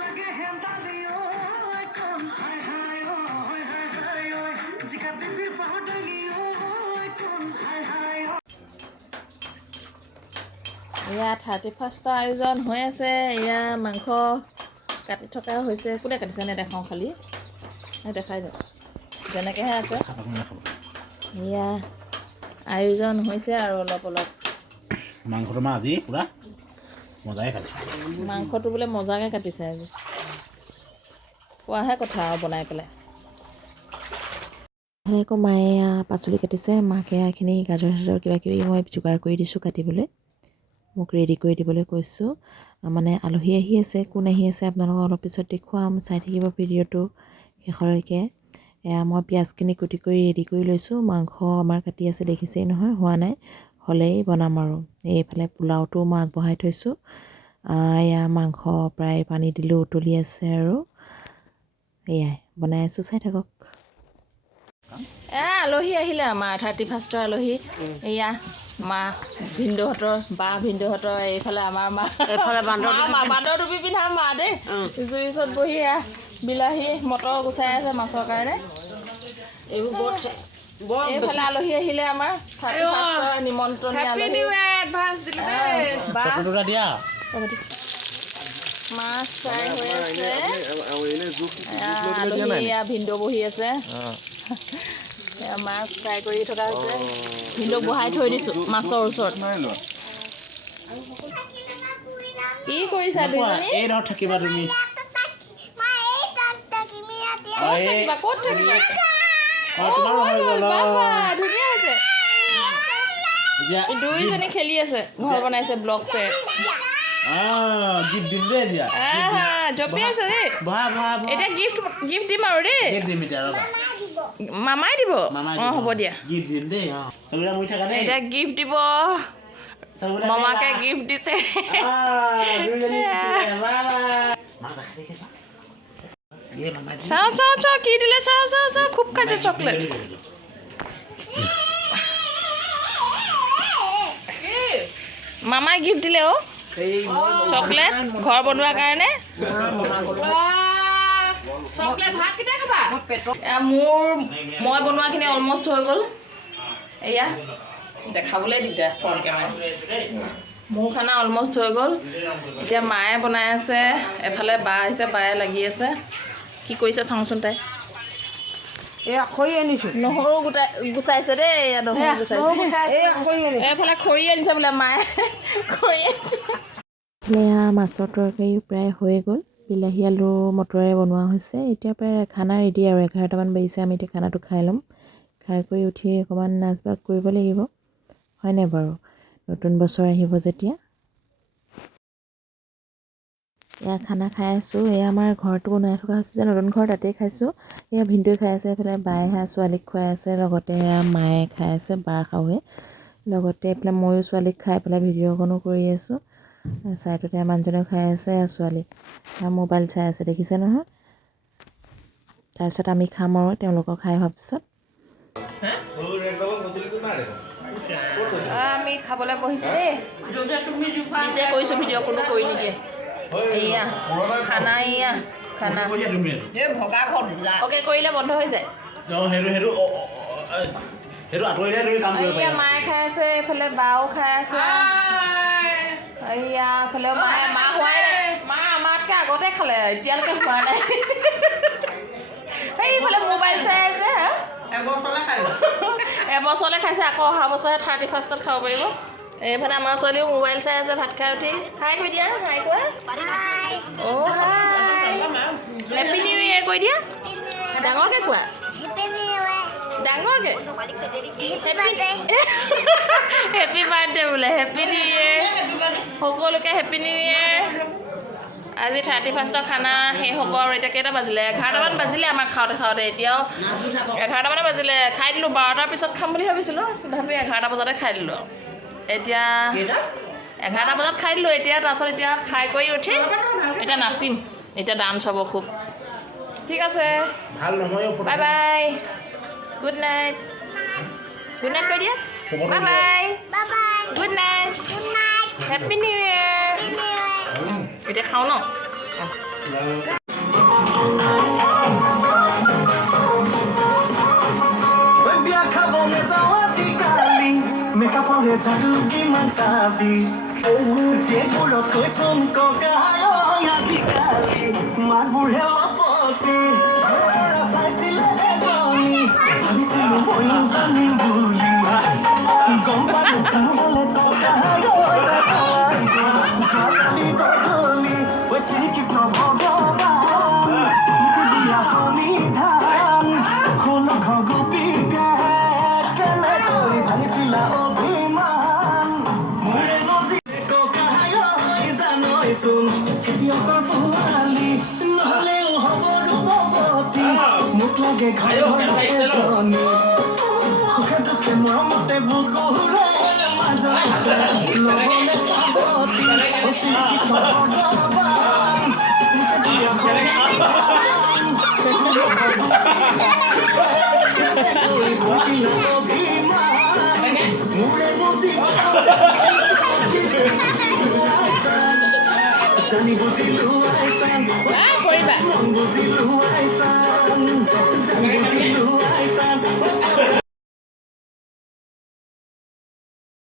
লাগে এয়া থাৰ্টি ফাৰ্ষ্টৰ আয়োজন হৈ আছে। এয়া মাংস কাটি থকা হৈছে। কোনে কাটিছে নেদেখাওঁ খালি? দেখাই দিওঁ। যেনেকৈহে আছে। এয়া আয়োজন হৈছে আৰু অলপ অলপ। মাংসটো মই আজি পূৰা? মজাই খাইছোঁ মাংসটো বোলে মজাকৈ কাটিছে আজি। কোৱাহে কথা আৰু বনাই পেলাই। ইফালে আকৌ মায়ে পাচলি কাটিছে। মাকে এইখিনি গাজৰ চাজৰ কিবা কিবি মই যোগাৰ কৰি দিছোঁ কাটিবলৈ। মোক ৰেডি কৰি দিবলৈ কৈছোঁ। মানে আলহী আহি আছে কোন আহি আছে আপোনালোকক অলপ পিছত দেখুৱাম চাই থাকিব ভিডিঅ'টো শেষলৈকে। এয়া মই পিঁয়াজখিনি কুটি কৰি ৰেডি কৰি লৈছোঁ। মাংস আমাৰ কাটি আছে দেখিছেই নহয় হোৱা নাই। হ'লেই বনাম আৰু। এইফালে পোলাওটো মই আগবঢ়াই থৈছোঁ। এয়া মাংস প্ৰায় পানী দিলোঁ উতলি আছে আৰু। এয়াই বনাই আছোঁ চাই থাকক। এ আলহী আহিলে আমাৰ থাৰ্টি ফাৰ্ষ্টৰ আলহী। এয়া মা ভিনদেউহঁতৰ বা ভিনদেউহঁতৰ এইফালে আমাৰ মা। এইফালে বান্দৰ টুপি পিন্ধা। মা দেই। জুই ওচৰত বহি এয়া বিলাহী মটৰ গুচাই আছে মাছৰ কাৰণে। এইবোৰ বৰ বৰ এইফালে আলহী আহিলে আমাৰ। দিয়া। মাছ ফ্ৰাই হৈ আছে। আলহী ভিনদেউ বহি আছে। মাছ ফ্ৰাই কৰি থকা হৈছে। ভিনদেউক বহাই থৈ দিছোঁ মাছৰ ওচৰত। কি কৰিছা দুজনী এই থাকিবা তুমি। ক'ত থাকিবা? তোমাৰো হৈ গ'ল বাহ, অঁ। বাহ, ধুনীয়া হৈছে এতিয়া এই দুইজনী খেলি আছে ঘৰ বনাইছে ব্লক চেৰ অঁ গিফ্ট দিম দেই এতিয়া আহা, জপি আছে দেই বহা বহা বহা এতিয়া গিফ্ট গিফ্ট দিম আৰু দেই গিফ্ট দিম এতিয়া ৰ'বা মামাই দিব অঁ হ'ব দিয়া গিফ্ট দিম দেই এতিয়া গিফ্ট দিব মামাকে। গিফ্ট দিছে চাওঁ চাওঁ চাওঁ কি দিলে? চাওঁ চাওঁ চাওঁ খুব খাইছে চকলেট। মামাই গিফ্ট দিলে অ' চকলেট ঘৰ বনোৱাৰ কাৰণে মোৰ মই বনোৱাখিনি অলমষ্ট হৈ গ'ল। এয়া দেখাবলৈ দিগদাৰ ফ্ৰণ্ট কেমেৰা মোৰ খানা অলমষ্ট হৈ গ'ল। এতিয়া মায়ে বনাই আছে। এফালে বা আহিছে বায়ে লাগি আছে। কি কৰিছে চাওঁচোন তাই? এই খৰি আনিছোঁ। নহৰু গোটাই গুচাইছে দেই নহৰু গুচাইছে। এইফালে খৰি আনিছে বোলে মায়ে খৰি আনিছে। মাছৰ তৰকাৰী প্ৰায় হৈয়ে গ'ল। বিলাহী আলু মটৰেৰে বনোৱা হৈছে। এতিয়া প্ৰায় খানা ৰেডি আৰু এঘাৰটামান বাজিছে আমি এতিয়া খানাটো খাই ল'ম। খাই কৰি উঠি অকণমান নাচ বাগ কৰিব লাগিব। হয়নে বাৰু? নতুন বছৰ আহিব যেতিয়া। এয়া খানা খাই আছোঁ। এয়া আমাৰ ঘৰটো বনাই থকা হৈছে যে নতুন ঘৰ তাতেই খাইছোঁ। এয়া ভিনদেউৱে খাই আছে এইফালে বায়ে সেয়া ছোৱালীক খুৱাই আছে লগতে এয়া মায়ে খাই আছে বাৰ শাহুৱে লগতে এইফালে ময়ো ছোৱালীক খাই পেলাই ভিডিঅ' অকণো কৰি আছোঁ। ছাইডতে মানুহজনেও খাই আছে ছোৱালী। মোবাইল চাই আছে দেখিছে নহয়? তাৰপিছত আমি খাম আৰু তেওঁলোকৰ খাই হোৱাৰ পিছত। আমি খাবলৈ বহিছোঁ দেই। কৰিছোঁ ভিডিঅ' কোনো কৰি নিদিয়ে। এয়া খানা এয়া খানা। এই ভগা অ'কে কৰিলে বন্ধ হৈ যায় এয়া মায়ে খাই আছে এইফালে বাও খাই আছে। এয়া এইফালে মায়ে মা হোৱাই নাই। মা আমাতকৈ আগতে খালে এতিয়ালৈকে হোৱা নাই। এইফালে মোবাইল চাই আছে এবছৰলৈ খাইছে আকৌ অহা বছৰে থাৰ্টি ফাৰ্ষ্টত খাব পাৰিব। এইফালে আমাৰ ছোৱালীও মোবাইল চাই আছে ভাত খাই উঠি। হাই কৈ দিয়া হাই কোৱা অ' হাই হেপী নিউ ইয়েৰ কৈ দিয়া। ডাঙৰকৈ কোৱা। ডাঙৰকৈ। হেপী বাৰ্থডে বোলে। হেপী নিউ ইয়েৰ সকলোকে হেপী নিউ ইয়েৰ আজি থাৰ্টি ফাৰ্ষ্টৰ খানা শেষ হ'ব আৰু এতিয়া কেইটা বাজিলে? এঘাৰটামান বাজিলে আমাৰ খাওঁতে খাওঁতে এতিয়াও এঘাৰটামানে বাজিলে। খাই দিলোঁ বাৰটাৰ পিছত খাম বুলি ভাবিছিলোঁ। তথাপি এঘাৰটা বজাতে খাই দিলোঁ এতিয়া এঘাৰটা বজাত খাই দিলোঁ এতিয়া তাৰপাছত এতিয়া খাই কৰি উঠি এতিয়া নাচিম এতিয়া ডান্স হ'ব খুব। ঠিক আছে। Bye bye good night good night কৈ দিয়া bye bye good night happy new year এতিয়া খাওঁ ন? মেকআপৰে যাদু কিমান চাবি যিবোৰক কৈচোন ককাই আজিকালি মাতবোৰহে অপচি চাইছিলে এজনী ভাবিছিলো ময়ো জানিম বুলি গম মোক লাগে ঘৰ এজনী সুখে দুখে মৰমতে বুকুৰে মাজতে ল'বলে সাৱতী ঐ শ্ৰীকৃষ্ণ ভগৱান মোক দিয়া সমিধান জানি বুজিলো আইতান আহ, কৰিবা বুজিলো আইতান ไม่ใช่